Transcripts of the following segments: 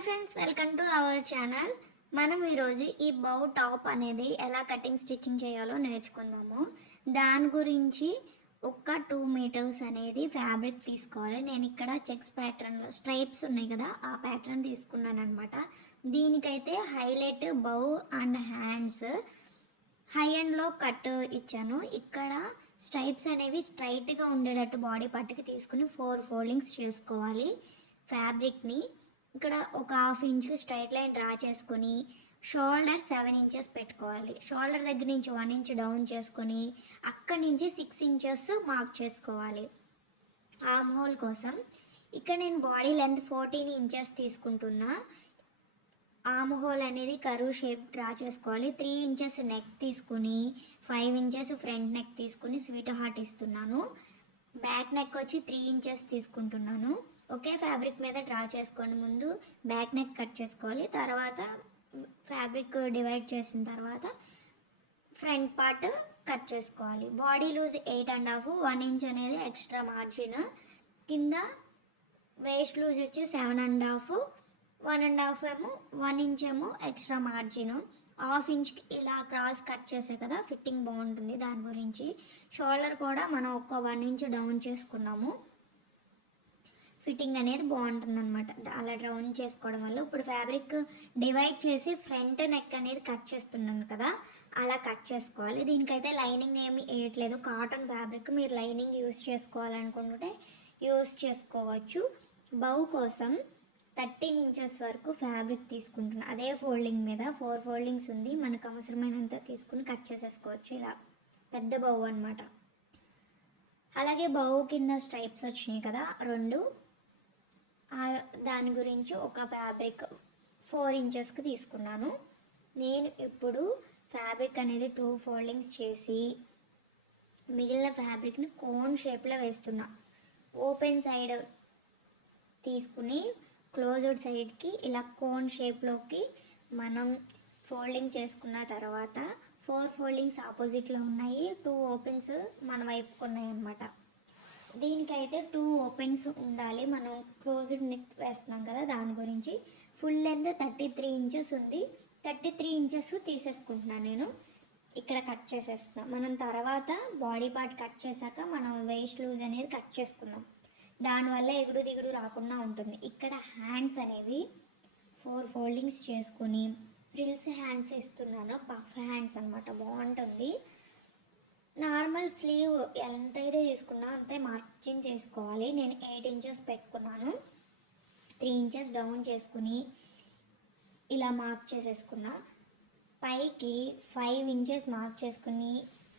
Hi friends, welcome to our channel. మనం ఈరోజు ఈ బౌ టాప్ అనేది ఎలా కటింగ్ స్టిచ్చింగ్ చేయాలో నేర్చుకుందాము. దాని గురించి ఒక 2 మీటర్స్ అనేది ఫ్యాబ్రిక్ తీసుకోవాలి. నేను ఇక్కడ చెక్స్ ప్యాటర్న్లో స్ట్రైప్స్ ఉన్నాయి కదా, ఆ ప్యాటర్న్ తీసుకున్నాను అనమాట. దీనికైతే highlight bow and hands high ఎండ్లో కట్ ఇచ్చాను. ఇక్కడ స్ట్రైప్స్ అనేవి స్ట్రైట్గా ఉండేటట్టు బాడీ పార్ట్కి తీసుకుని 4 ఫోల్డింగ్స్ చేసుకోవాలి ఫ్యాబ్రిక్ని. ఇక్కడ ఒక హాఫ్ ఇంచ్కి స్ట్రైట్ లైన్ డ్రా చేసుకొని షోల్డర్ 7 ఇంచెస్ పెట్టుకోవాలి. షోల్డర్ దగ్గర నుంచి 1 ఇంచ్ డౌన్ చేసుకొని అక్కడి నుంచి 6 ఇంచెస్ మార్క్ చేసుకోవాలి ఆర్మ్ హోల్ కోసం. ఇక్కడ నేను బాడీ లెంత్ 14 ఇంచెస్ తీసుకుంటున్నా. ఆర్మ్ హోల్ అనేది కరువు షేప్ డ్రా చేసుకోవాలి. 3 ఇంచెస్ నెక్ తీసుకుని 5 ఇంచెస్ ఫ్రంట్ నెక్ తీసుకుని స్వీట్ హార్ట్ ఇస్తున్నాను. బ్యాక్ నెక్ వచ్చి 3 ఇంచెస్ తీసుకుంటున్నాను. ఒకే ఫ్యాబ్రిక్ మీద డ్రా చేసుకోండి. ముందు బ్యాక్ నెక్ కట్ చేసుకోవాలి, తర్వాత ఫ్యాబ్రిక్ డివైడ్ చేసిన తర్వాత ఫ్రంట్ పార్ట్ కట్ చేసుకోవాలి. బాడీ లూజ్ 8.5, 1 ఇంచ్ అనేది ఎక్స్ట్రా మార్జిన్. కింద వేస్ట్ లూజ్ వచ్చి 7.5, 1.5 ఏమో 1 ఇంచ్ ఏమో ఎక్స్ట్రా మార్జిన్. హాఫ్ ఇంచ్కి ఇలా క్రాస్ కట్ చేసే కదా ఫిట్టింగ్ బాగుంటుంది. దాని గురించి షోల్డర్ కూడా మనం ఒక 1 ఇంచ్ డౌన్ చేసుకున్నాము. ఫిట్టింగ్ అనేది బాగుంటుంది అనమాట. అలా డౌన్ చేసుకోవడం వల్ల ఇప్పుడు ఫ్యాబ్రిక్ డివైడ్ చేసి ఫ్రంట్ నెక్ అనేది కట్ చేస్తున్నాను కదా, అలా కట్ చేసుకోవాలి. దీనికైతే లైనింగ్ ఏమి వేయట్లేదు, కాటన్ ఫ్యాబ్రిక్. మీరు లైనింగ్ యూస్ చేసుకోవాలనుకుంటుంటే యూస్ చేసుకోవచ్చు. బౌ కోసం 13 ఇంచెస్ వరకు ఫ్యాబ్రిక్ తీసుకుంటున్నాను. అదే ఫోల్డింగ్ మీద 4 ఫోల్డింగ్స్ ఉంది, మనకు అవసరమైనంత తీసుకుని కట్ చేసేసుకోవచ్చు. ఇలా పెద్ద బౌ అనమాట. అలాగే బౌ కింద స్ట్రైప్స్ వచ్చినాయి కదా 2, దాని గురించి ఒక ఫ్యాబ్రిక్ 4 ఇంచెస్కి తీసుకున్నాను. నేను ఇప్పుడు ఫ్యాబ్రిక్ అనేది 2 ఫోల్డింగ్స్ చేసి మిగిలిన ఫ్యాబ్రిక్ని కోన్ షేప్లో వేస్తున్నా. ఓపెన్ సైడ్ తీసుకుని క్లోజ్డ్ సైడ్కి ఇలా కోన్ షేప్లోకి మనం ఫోల్డింగ్ చేసుకున్న తర్వాత 4 ఫోల్డింగ్స్ ఆపోజిట్లో ఉన్నాయి, 2 ఓపెన్స్ మన వైపుకు ఉన్నాయి అన్నమాట. దీనికైతే 2 ఓపెన్స్ ఉండాలి. మనం క్లోజ్డ్ నెక్ వేస్తున్నాం కదా, దాని గురించి. ఫుల్ లెంత్ 33 ఇంచెస్ ఉంది. 33 ఇంచెస్ తీసేసుకుంటున్నాను నేను. ఇక్కడ కట్ చేసేస్తున్నాం. మనం తర్వాత బాడీ పార్ట్ కట్ చేశాక మనం వేస్ట్ లూజ్ అనేది కట్ చేసుకుందాం. దానివల్ల ఎగుడు దిగుడు రాకుండా ఉంటుంది. ఇక్కడ హ్యాండ్స్ అనేవి 4 ఫోల్డింగ్స్ చేసుకొని ఫ్రిల్స్ హ్యాండ్స్ ఇస్తున్నాను. పఫ్ హ్యాండ్స్ అనమాట, బాగుంటుంది. నార్మల్ స్లీవ్ ఎంతైతే తీసుకున్నా అంతే మార్జిన్ చేసుకోవాలి. నేను 8 ఇంచెస్ పెట్టుకున్నాను. 3 ఇంచెస్ డౌన్ చేసుకుని ఇలా మార్క్ చేసేసుకున్నా. పైకి 5 ఇంచెస్ మార్క్ చేసుకుని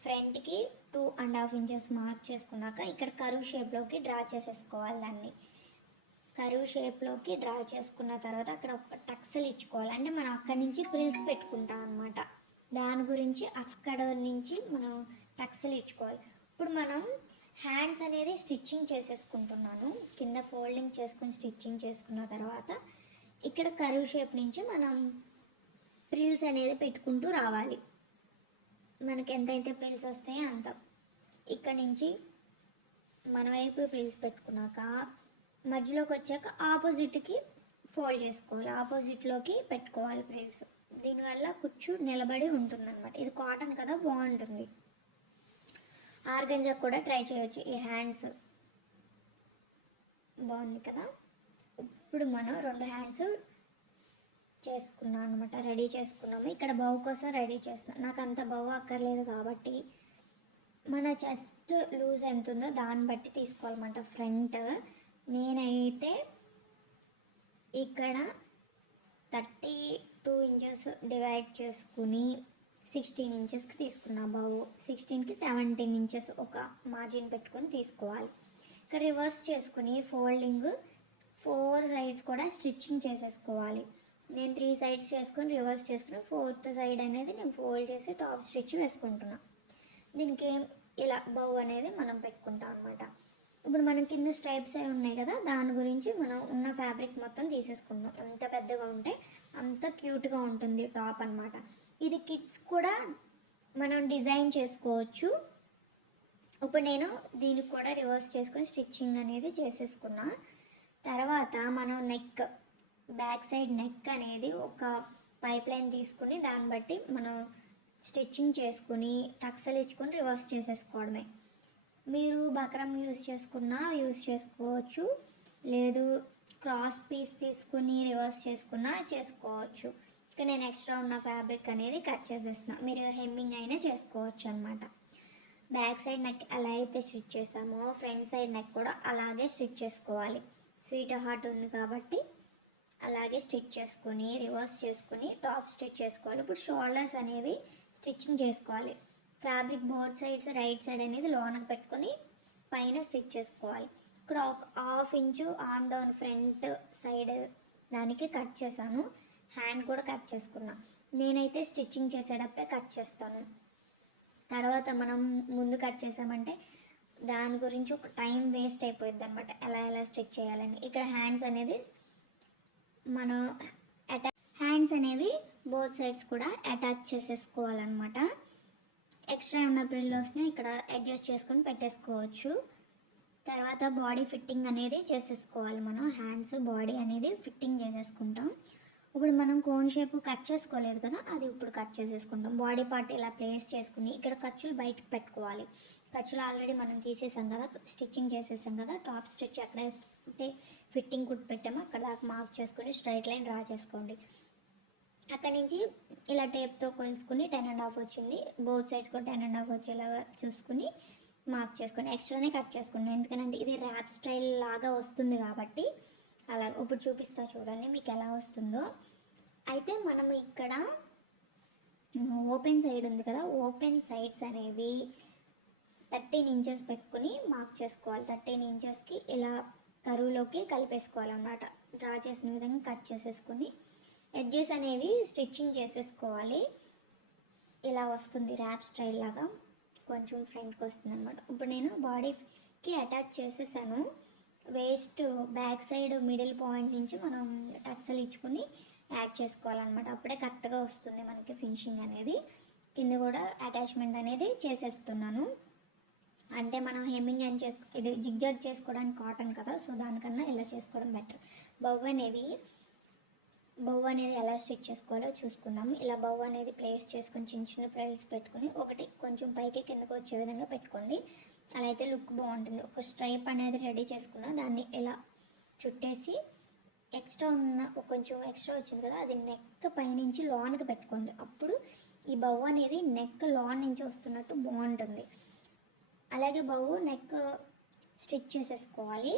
ఫ్రంట్కి 2.5 ఇంచెస్ మార్క్ చేసుకున్నాక ఇక్కడ కరువు షేప్లోకి డ్రా చేసేసుకోవాలి. దాన్ని కరువు షేప్లోకి డ్రా చేసుకున్న తర్వాత అక్కడ ఒక టక్స్లు ఇచ్చుకోవాలి. అంటే మనం అక్కడి నుంచి ప్రిల్స్ పెట్టుకుంటాం అనమాట. దాని గురించి అక్కడ నుంచి మనం టక్స్లు ఇచ్చుకోవాలి. ఇప్పుడు మనం హ్యాండ్స్ అనేది స్టిచ్చింగ్ చేసేసుకుంటున్నాను. కింద ఫోల్డింగ్ చేసుకుని స్టిచ్చింగ్ చేసుకున్న తర్వాత ఇక్కడ కరువు షేప్ నుంచి మనం ప్రిల్స్ అనేది పెట్టుకుంటూ రావాలి. మనకి ఎంతైతే ప్రిల్స్ వస్తాయో అంత. ఇక్కడ నుంచి మన వైపు ప్రిల్స్ పెట్టుకున్నాక మధ్యలోకి వచ్చాక ఆపోజిట్కి ఫోల్డ్ చేసుకోవాలి, ఆపోజిట్లోకి పెట్టుకోవాలి ప్రిల్స్. దీనివల్ల కుచ్చు నిలబడి ఉంటుందన్నమాట. ఇది కాటన్ కదా, బాగుంటుంది. ఆర్గంజా కూడా ట్రై చేయొచ్చు. ఈ హ్యాండ్స్ బాగుంది కదా. ఇప్పుడు మనం 2 హ్యాండ్స్ చేసుకున్నాం అనమాట, రెడీ చేసుకున్నాము. ఇక్కడ బౌ కోసం రెడీ చేస్తున్నాం. నాకు అంత బౌ అక్కర్లేదు కాబట్టి మన చెస్ట్ లూజ్ ఎంత ఉందో దాన్ని బట్టి తీసుకోవాలన్నమాట. ఫ్రంట్ నేనైతే ఇక్కడ 32 ఇంచెస్ డివైడ్ చేసుకుని 16 ఇంచెస్కి తీసుకున్నా బౌ. 16కి 17 ఇంచెస్ ఒక మార్జిన్ పెట్టుకొని తీసుకోవాలి. ఇక్కడ రివర్స్ చేసుకుని ఫోల్డింగ్ 4 సైడ్స్ కూడా స్టిచ్చింగ్ చేసేసుకోవాలి. నేను 3 సైడ్స్ చేసుకొని రివర్స్ చేసుకుని 4th సైడ్ అనేది నేను ఫోల్డ్ చేసి టాప్ స్టిచ్ వేసుకుంటున్నా. దీనికి ఇలా బౌ అనేది మనం పెట్టుకుంటాం అనమాట. ఇప్పుడు మనం కింద స్ట్రైప్స్ అవి ఉన్నాయి కదా, దాని గురించి మనం ఉన్న ఫ్యాబ్రిక్ మొత్తం తీసేసుకుంటాం. ఎంత పెద్దగా ఉంటే అంత క్యూట్గా ఉంటుంది టాప్ అనమాట. ఇది కిడ్స్ కూడా మనం డిజైన్ చేసుకోవచ్చు. ఇప్పుడు నేను దీనికి కూడా రివర్స్ చేసుకొని స్టిచ్చింగ్ అనేది చేసేసుకున్నా. తర్వాత మనం నెక్ బ్యాక్ సైడ్ నెక్ అనేది ఒక పైప్ లైన్ తీసుకుని దాన్ని బట్టి మనం స్టిచ్చింగ్ చేసుకుని టక్సలు ఇచ్చుకొని రివర్స్ చేసేసుకోవడమే. మీరు బక్రం యూస్ చేసుకోవచ్చు, లేదు క్రాస్ పీస్ తీసుకుని రివర్స్ చేసుకున్నా చేసుకోవచ్చు. ఇక్కడ నేను ఎక్స్ట్రా ఉన్న ఫ్యాబ్రిక్ అనేది కట్ చేసేస్తున్నా. మీరు హెమ్మింగ్ అయినా చేసుకోవచ్చు అనమాట. బ్యాక్ సైడ్ నెక్ ఎలా అయితే స్టిచ్ చేసామో ఫ్రంట్ సైడ్ నెక్ కూడా అలాగే స్టిచ్ చేసుకోవాలి. స్వీట్ హార్ట్ ఉంది కాబట్టి అలాగే స్టిచ్ చేసుకొని రివర్స్ చేసుకుని టాప్ స్టిచ్ చేసుకోవాలి. ఇప్పుడు షోల్డర్స్ అనేవి స్టిచ్చింగ్ చేసుకోవాలి. Fabric both sides right side అనేది లోనకి పెట్టుకొని పైన స్టిచ్ చేసుకోవాలి. ఇక్కడ ఒక 1/2 inch arm down front side దానికి కట్ చేశాను. హ్యాండ్ కూడా కట్ చేసుకున్నా. నేనైతే స్టిచ్చింగ్ చేసేటప్పుడే కట్ చేస్తాను. తర్వాత మనం ముందు కట్ చేసామంటే దాని గురించి ఒక టైం వేస్ట్ అయిపోయింది అనమాట, ఎలా స్టిచ్ చేయాలని. ఇక్కడ హ్యాండ్స్ అనేవి బోత్ సైడ్స్ కూడా అటాచ్ చేసేసుకోవాలన్నమాట. ఎక్స్ట్రా ఉన్న పిల్లోస్ని ఇక్కడ అడ్జస్ట్ చేసుకొని పెట్టేసుకోవచ్చు. తర్వాత బాడీ ఫిట్టింగ్ అనేది చేసేసుకోవాలి. మనం హ్యాండ్స్ బాడీ అనేది ఫిట్టింగ్ చేసేసుకుంటాం. ఇప్పుడు మనం కోన్ షేప్ కట్ చేసుకోలేదు కదా, అది ఇప్పుడు కట్ చేసేసుకుంటాం. బాడీ పార్ట్ ఇలా ప్లేస్ చేసుకుని ఇక్కడ ఖర్చులు బయటకు పెట్టుకోవాలి. ఖర్చులు ఆల్రెడీ మనం తీసేసాం కదా, స్టిచ్చింగ్ చేసేసాం కదా. టాప్ స్టిచ్ ఎక్కడైతే ఫిట్టింగ్ కుట్టి పెట్టామో అక్కడ దాకా మార్క్ చేసుకుని స్ట్రైట్ లైన్ డ్రా చేసుకోండి. అక్కడి నుంచి ఇలా టేప్తో కొలుసుకుని 10.5 వచ్చింది. బోత్ సైడ్స్ కూడా 10.5 వచ్చేలాగా చూసుకుని మార్క్ చేసుకొని ఎక్స్ట్రానే కట్ చేసుకున్నాను. ఎందుకంటే ఇది ర్యాప్ స్టైల్ లాగా వస్తుంది కాబట్టి అలా. ఇప్పుడు చూపిస్తా చూడండి మీకు ఎలా వస్తుందో. అయితే మనం ఇక్కడ ఓపెన్ సైడ్ ఉంది కదా, ఓపెన్ సైడ్స్ అనేవి 13 ఇంచెస్ పెట్టుకుని మార్క్ చేసుకోవాలి. 13 ఇంచెస్కి ఇలా కరువులోకి కలిపేసుకోవాలన్నమాట. డ్రా చేసిన విధంగా కట్ చేసేసుకుని ఎడ్జెస్ అనేవి స్టిచ్చింగ్ చేసేసుకోవాలి. ఇలా వస్తుంది ర్యాప్ స్టైల్ లాగా, కొంచెం ఫ్రంట్కి వస్తుంది అనమాట. ఇప్పుడు నేను బాడీకి అటాచ్ చేసేసాను. Waste back side middle point నుంచి మనం టక్సలు ఇచ్చుకుని యాడ్ చేసుకోవాలన్నమాట. అప్పుడే కరెక్ట్గా వస్తుంది మనకి ఫినిషింగ్ అనేది. కింద కూడా అటాచ్మెంట్ అనేది చేసేస్తున్నాను. అంటే మనం హెమ్మింగ్ అని ఇది జిగ్జాగ్ చేసుకోవడానికి కాటన్ కదా, సో దానికన్నా ఇలా చేసుకోవడం బెటర్. బౌ అనేది ఎలా స్టిచ్ చేసుకోవాలో చూసుకుందాము. ఇలా బౌ అనేది ప్లేస్ చేసుకొని చిన్న చిన్న ప్రైల్స్ పెట్టుకుని ఒకటి కొంచెం పైకి కిందకు వచ్చే విధంగా పెట్టుకోండి. అలా అయితే లుక్ బాగుంటుంది. ఒక స్ట్రైప్ అనేది రెడీ చేసుకున్న దాన్ని ఇలా చుట్టేసి కొంచెం ఎక్స్ట్రా వచ్చింది కదా, అది నెక్ పైనుంచి లోన్కి పెట్టుకోండి. అప్పుడు ఈ బౌ అనేది నెక్ లోన్ నుంచి వస్తున్నట్టు బాగుంటుంది. అలాగే బౌ నెక్ స్టిచ్ చేసేసుకోవాలి.